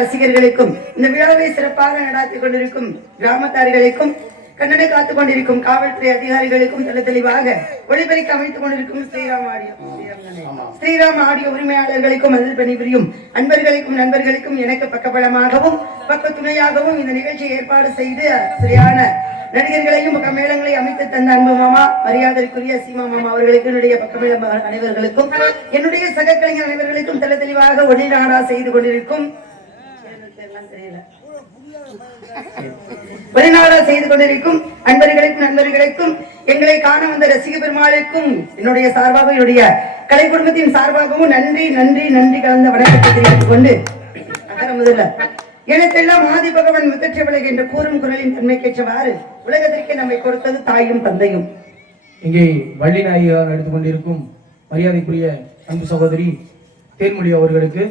ரசிகர்களுக்கும் இந்த விழாவை சிறப்பாக நடாத்தி கொண்டிருக்கும் கிராமத்தார்களுக்கும் கண்ணனை காத்துக் கொண்டிருக்கும் காவல்துறை அதிகாரிகளுக்கும் தெளிவாக ஒளிபரிக்க அமைத்துக் கொண்டிருக்கும் ஸ்ரீராம் ஆடியோ உரிமையாளர்களுக்கும் அதில் பணிபுரியும் அன்பர்களுக்கும் நண்பர்களுக்கும் எனக்கு பக்கபலமாகவும் பக்க துணையாகவும் இந்த நிகழ்ச்சியை ஏற்பாடு செய்து சரியான நடிகர்களையும் மேளங்களை அமைத்து தந்த அன்பு மாமா மரியாதைக்குரிய சீமா மாமா அவர்களுக்கு என்னுடைய பக்கமேள அனைவர்களுக்கும் என்னுடைய சக கலைஞர் அனைவர்களுக்கும் தெளிவாக ஒளிநாடா செய்து கொண்டிருக்கும் வெளிநாடா செய்து கொண்டிருக்கும் அன்பர்களுக்கும் நண்பர்களுக்கும் எங்களை காண வந்த ரசிக பெருமாளுக்கும் என்னுடைய சார்பாக என்னுடைய கலை குடும்பத்தின் சார்பாகவும் நன்றி நன்றி நன்றி கலந்த வணக்கத்தை தெரிவித்துக் கொண்டு முதல்ல எனக்கெல்லாம் ஆதி பகவன் முத்தற்றவளை என்று கூறும் குரலின் தன்மைக்கேற்றவாறு உலகத்திற்கு நம்மை கொடுத்தது தாயும் தந்தையும். இங்கே வள்ளி நாயகியார் நடத்திக் கொண்டிருக்கும் மரியாதைக்குரிய அன்பு சகோதரி தேன்மொழி அவர்களுக்கு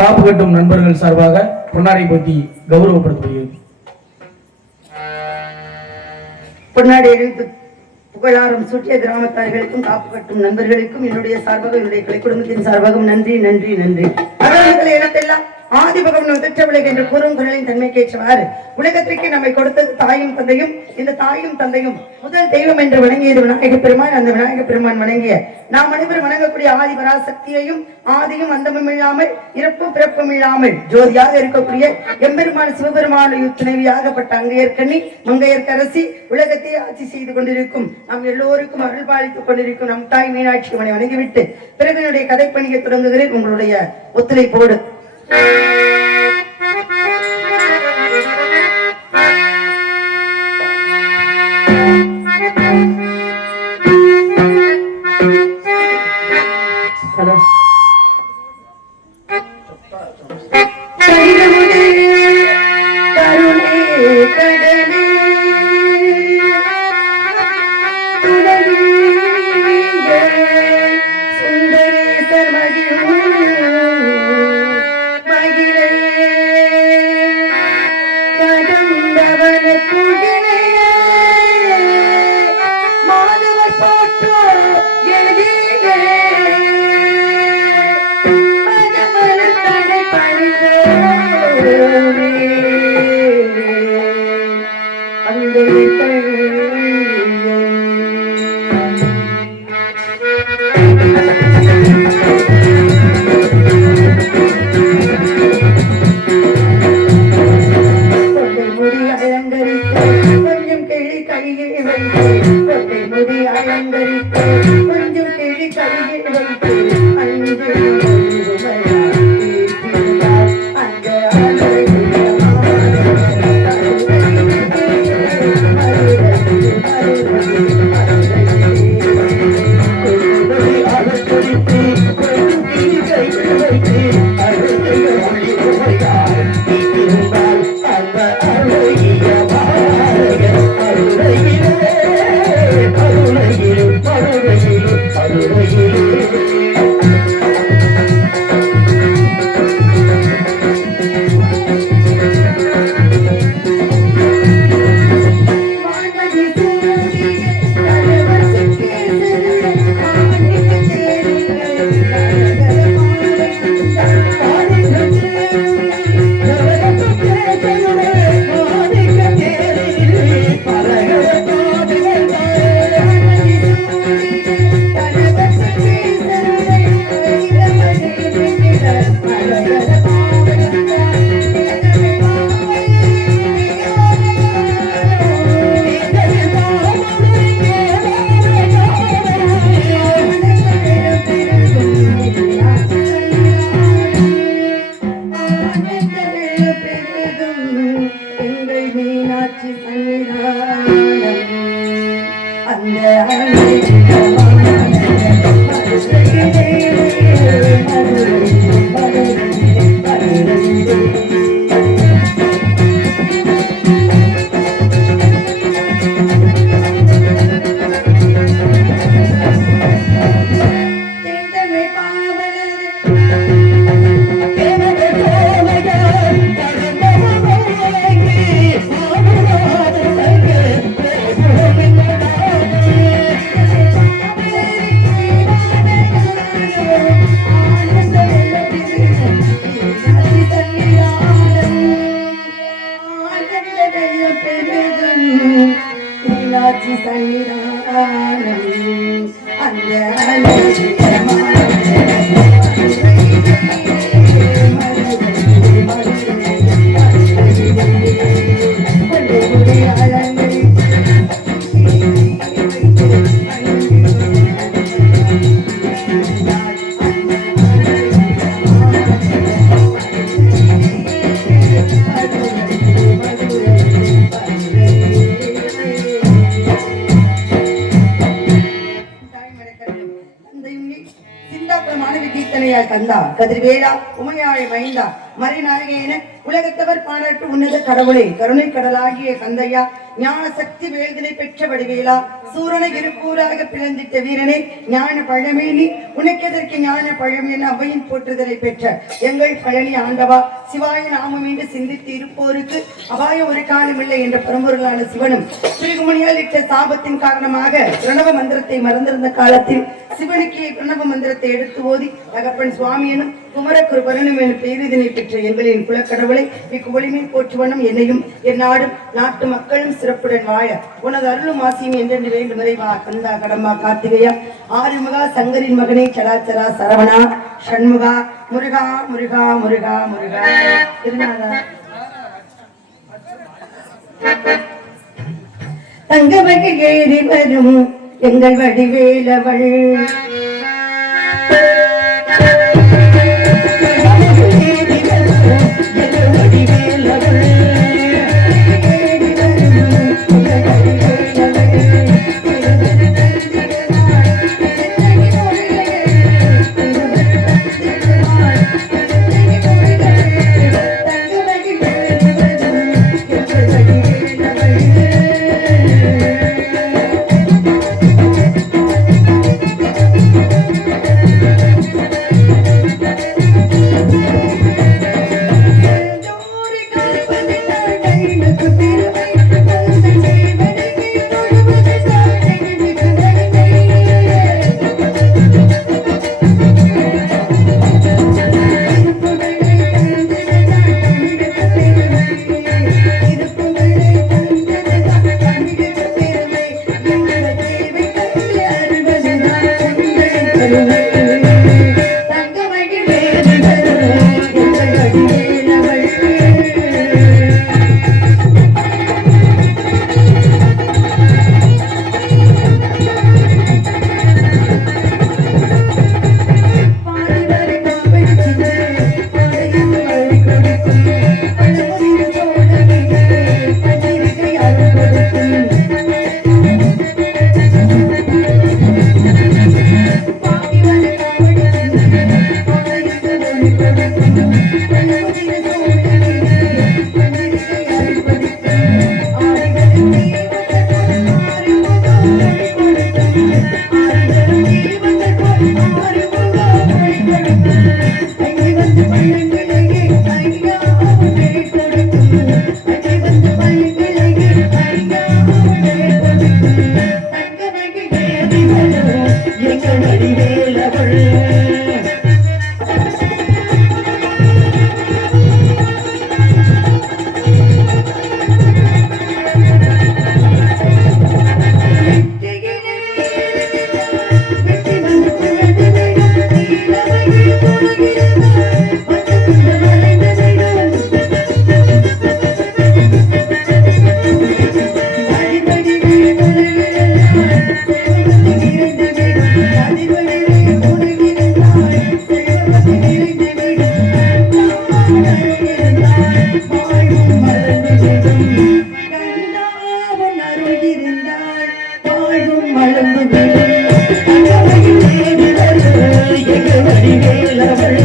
காப்பு கட்டும் நண்பர்கள் சார்பாக பொன்னாடை போட்டி கௌரவப்படுத்தப்படுகிறது. பொன்னாடை புகழாரம் சூட்டிய கிராமத்தார்களுக்கும் காப்பு கட்டும் நண்பர்களுக்கும் என்னுடைய சார்பாக என்னுடைய கலை குடும்பத்தின் சார்பாகவும் நன்றி நன்றி நன்றி. இடத்தெல்லாம் ஆதி பகவன் திட்டவிலை என்று கூறும் குரலின் தன்மைக்கேற்றவாறு உலகத்திற்கு நம்மை கொடுத்தது தாயும் தந்தையும். இந்த தாயும் தந்தையும் முதல் தெய்வம் என்று வணங்கியது விநாயக பெருமான். அந்த விநாயக பெருமான் வணங்கிய நாம் அனைவரும் வணங்கக்கூடிய ஆதி பராசக்தியையும் ஆதியும் அந்தமும் இல்லாமல் இறப்பும் பிறப்பும் இல்லாமல் ஜோதியாக இருக்கக்கூடிய எம்பெருமான் சிவபெருமான துணைவியாகப்பட்ட அங்கையர்கண்ணி மங்கையர்கரசி உலகத்தை ஆட்சி செய்து கொண்டிருக்கும் நாம் எல்லோருக்கும் அருள் பாலித்துக் கொண்டிருக்கும் நம் தாய் மீனாட்சி அம்மனை வணங்கிவிட்டு பிறகு என்னுடைய கதைப்பணியை தொடங்குகிறேன். உங்களுடைய ஒத்துழைப்போடு மகிழை வைத்து கொட்டை முடி அலங்கரித்து கொஞ்சம் கிளி கையில் வைத்து அஞ்சு அந்த கந்தா கதிர்வேலா உமையாழை மைந்தா மறைநாயகேன உலகத்தவர் பாராட்டு உன்னத கடவுளே கருணை கடலாகிய கந்தையா ஞான சக்தி வேல்தனை பெற்ற வடிவேலா சூரனை இருக்கூறாக பிளந்திட்ட வீரனே ஞான பழமேனி உனக்கெதற்கு ஞான பழமேன அவையின் போற்றுதலை பெற்ற எங்கள் பழனி ஆண்டவா சிவாய நாமம் என்று சிந்தித்து இருப்போருக்கு அபாயம் ஒரு காலமில்லை என்ற பரம்பொருளான சிவனும் பிரிகுமணியால் இட்ட சாபத்தின் காரணமாக பிரணவ மந்திரத்தை மறந்திருந்த காலத்தில் சிவனுக்கு பிரணவ மந்திரத்தை எடுத்து ஓதி தகப்பன் சுவாமியனும் குமரகுருபரனும் என பேரிதனை பெற்ற எங்களின் குலக்கடவுளை இக்குவலிமை போற்றுவனும் என்னையும் என் நாடும் நாட்டு மக்களும் சிறப்புடன் வாழ உனது அருளும் ஆசியும் என்றென்று வேண்டும் வரைவா கந்தா கடம்பா கார்த்திகையா ஆறுமுகா சங்கரின் மகனே சராச்சரா சரவணா ஷண்முகா முருகா முருகா முருகா முருகா திருநாதா தங்க வகை ஏறி வரும் எங்கள் வடிவேலவள் வந்து விடும் எங்கள் வடிவேலவள்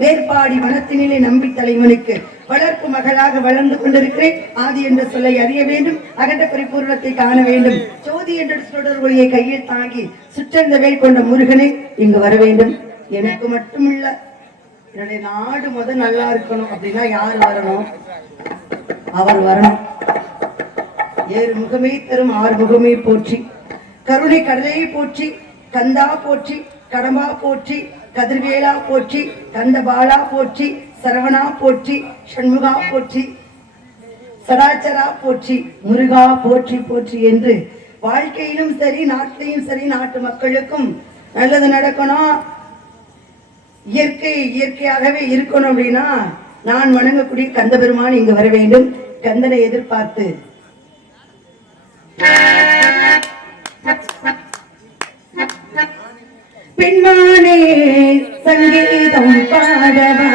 மேற்பாடி மனத்தினிலே நம்பி தலைவனுக்கு வளர்ப்பு மகளாக வளர்ந்து கொண்டிருக்கிறேன். ஆதி என்ற சொல்லை அறிய வேண்டும், அகண்ட பரிபூர்ணத்தை காண வேண்டும். ஜோதி என்ற தொடர் ஒளியை கையில் தாங்கி சுற்றந்த வேல் கொண்ட முருகனை இங்கு வர வேண்டும். எனக்கு மட்டுமில்ல, என்னுடைய நாடு முதல் நல்லா இருக்கணும் அப்படின்னா யார் வரணும்? அவர் வரணும். ஏறு முகமே தரும் ஆறு முகமே போற்றி, கருணை கடலை போற்றி, கந்தா போற்றி, கடம்பா போற்றி, கதிர்வேலா போற்றி, கந்தபாலா போற்றி, சரவணா போற்றி, சண்முகா போற்றி, சடாச்சரா போற்றி, முருகா போற்றி போற்றி என்று வாழ்க்கையிலும் சரி, நாட்டிலையும் சரி, நாட்டு மக்களுக்கும் நல்லது நடக்கணும், இயற்கையாகவே இருக்கணும் அப்படின்னா நான் வணங்கக்கூடிய கந்த பெருமான் இங்கு வர வேண்டும். கந்தனை எதிர்பார்த்து பெண்மானே சங்கீதம் பாடவா